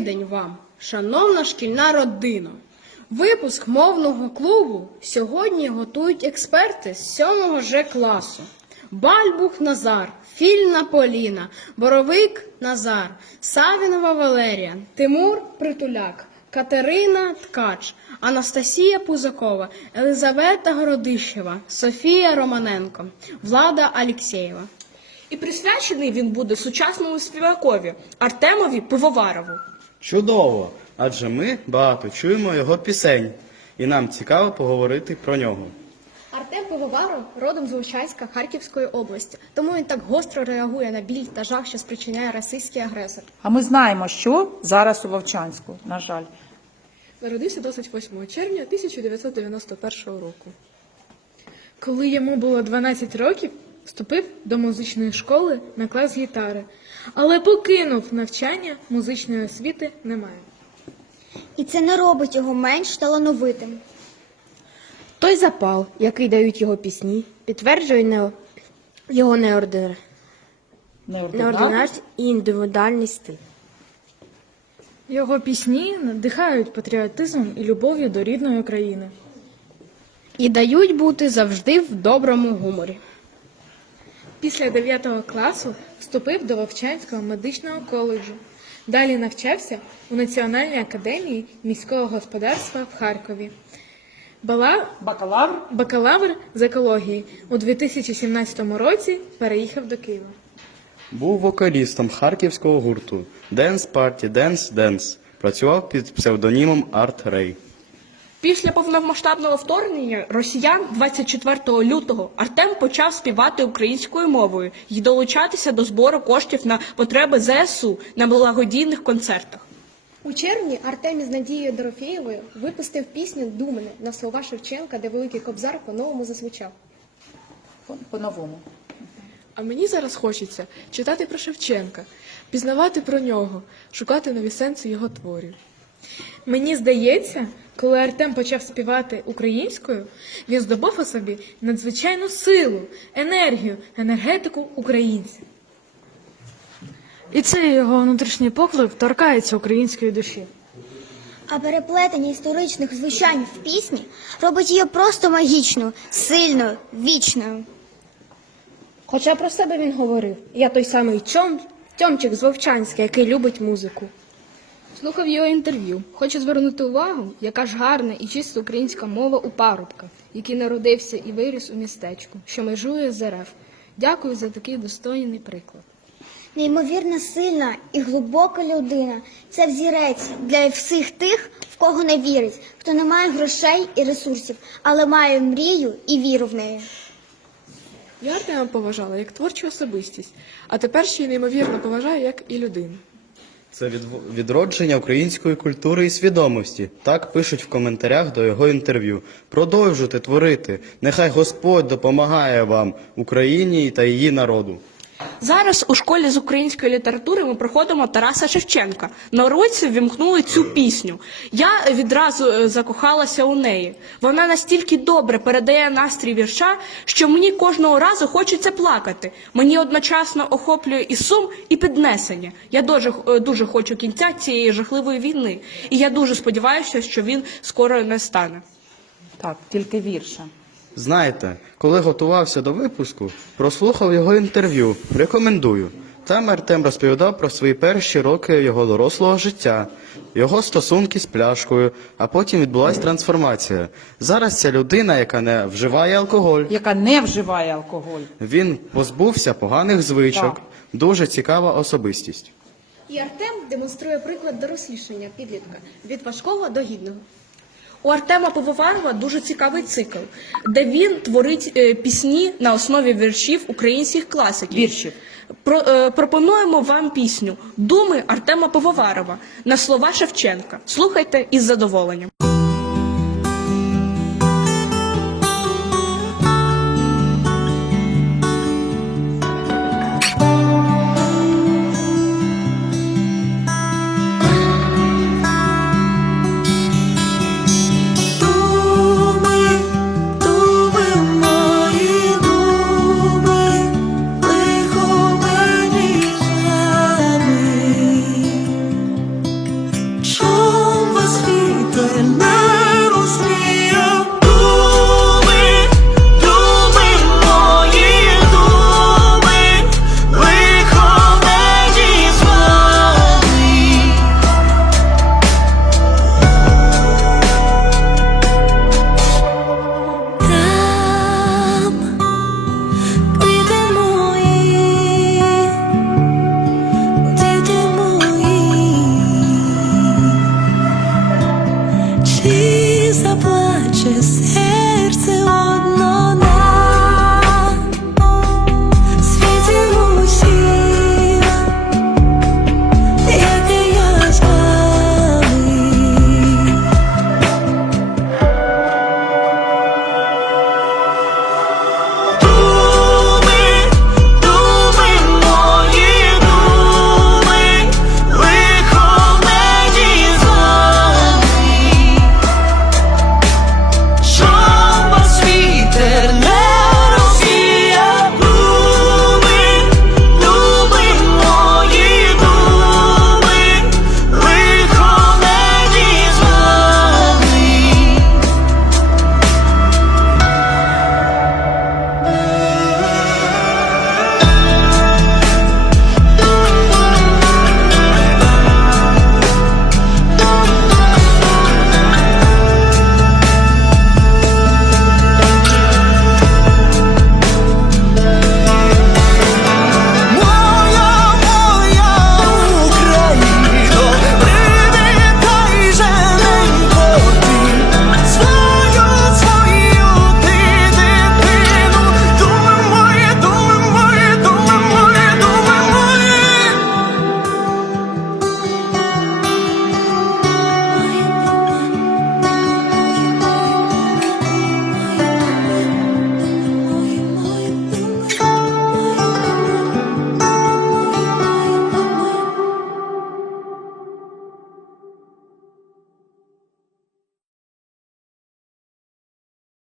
день вам, шановна шкільна родина. Випуск мовного клубу сьогодні готують експерти з 7 Ж класу. Бальбух Назар, Фільна Поліна, Боровик Назар, Савінова Валерія, Тимур Притуляк, Катерина Ткач, Анастасія Пузакова, Елизавета Городищева, Софія Романенко, Влада Алєксєєва. І присвячений він буде сучасному співакові Артемові Пивоварову. Чудово! Адже ми багато чуємо його пісень, і нам цікаво поговорити про нього. Артем Пивоваров родом з Вовчанська Харківської області, тому він так гостро реагує на біль та жах, що спричиняє російський агресор. А ми знаємо, що зараз у Вовчанську, на жаль. Народився 28 червня 1991 року. Коли йому було 12 років, вступив до музичної школи на клас гітари, але покинув навчання музичної освіти немає. І це не робить його менш талановитим. Той запал, який дають його пісні, підтверджує не- його неординар... Неординарний. неординарність і індивідуальний стиль. Його пісні надихають патріотизмом і любов'ю до рідної країни. І дають бути завжди в доброму гуморі. Після 9 класу вступив до Вовчанського медичного коледжу. Далі навчався у Національній академії міського господарства в Харкові. Бала... Бакалавр. Бакалавр з екології у 2017 році переїхав до Києва. Був вокалістом харківського гурту Dance Party Dance Dance. Працював під псевдонімом Арт Рей. Після повномасштабного вторгнення росіян 24 лютого Артем почав співати українською мовою і долучатися до збору коштів на потреби ЗСУ на благодійних концертах. У червні Артем із Надією Дорофєєвою випустив пісню Думане на слова Шевченка, де великий кобзар по-новому зазвучав. По- По-новому. А мені зараз хочеться читати про Шевченка, пізнавати про нього, шукати нові сенси його творів. Мені здається, коли Артем почав співати українською, він здобув у собі надзвичайну силу, енергію, енергетику українця. І цей його внутрішній поклик торкається української душі. А переплетення історичних звучань в пісні робить її просто магічною, сильною, вічною. Хоча про себе він говорив. Я той самий Чом... Тьомчик з Вовчанська, який любить музику. Слухав його інтерв'ю. Хочу звернути увагу, яка ж гарна і чиста українська мова у парубка, який народився і виріс у містечку, що межує з РФ. Дякую за такий достойний приклад. Неймовірно сильна і глибока людина це взірець для всіх тих, в кого не вірить, хто не має грошей і ресурсів, але має мрію і віру в неї. Я Артема поважала як творчу особистість, а тепер ще й неймовірно поважаю як і людину. Це від- відродження української культури і свідомості. Так пишуть в коментарях до його інтерв'ю. Продовжуйте творити. Нехай Господь допомагає вам, Україні та її народу. Зараз у школі з української літератури ми проходимо Тараса Шевченка. На уроці вімкнули цю пісню. Я відразу е, закохалася у неї. Вона настільки добре передає настрій вірша, що мені кожного разу хочеться плакати. Мені одночасно охоплює і сум, і піднесення. Я дуже, е, дуже хочу кінця цієї жахливої війни, і я дуже сподіваюся, що він скоро не стане. Так, тільки вірша. Знаєте, коли готувався до випуску, прослухав його інтерв'ю. Рекомендую. Там Артем розповідав про свої перші роки його дорослого життя, його стосунки з пляшкою, а потім відбулася трансформація. Зараз ця людина, яка не вживає алкоголь, Яка не вживає алкоголь. він позбувся поганих звичок, Так. дуже цікава особистість. І Артем демонструє приклад дорослішання підлітка від важкого до гідного. У Артема Пивоварова дуже цікавий цикл, де він творить е, пісні на основі віршів українських класиків. Віршів. Про, е, пропонуємо вам пісню Думи Артема Пивоварова на слова Шевченка. Слухайте із задоволенням.